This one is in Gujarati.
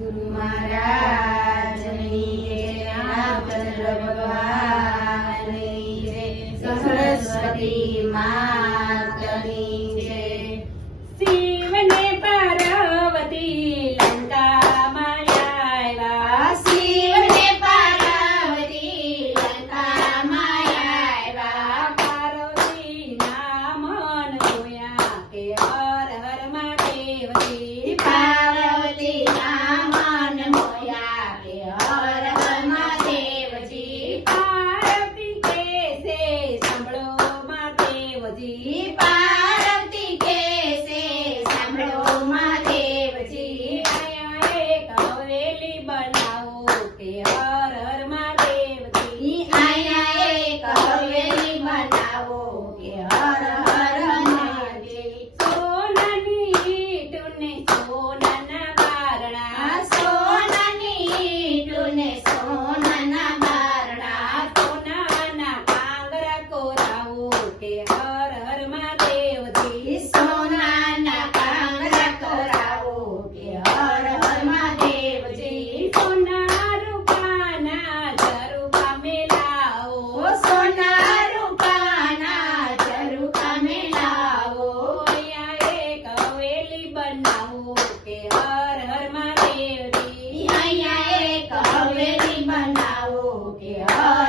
સદગુરુ મહારાજની જય आओ के आ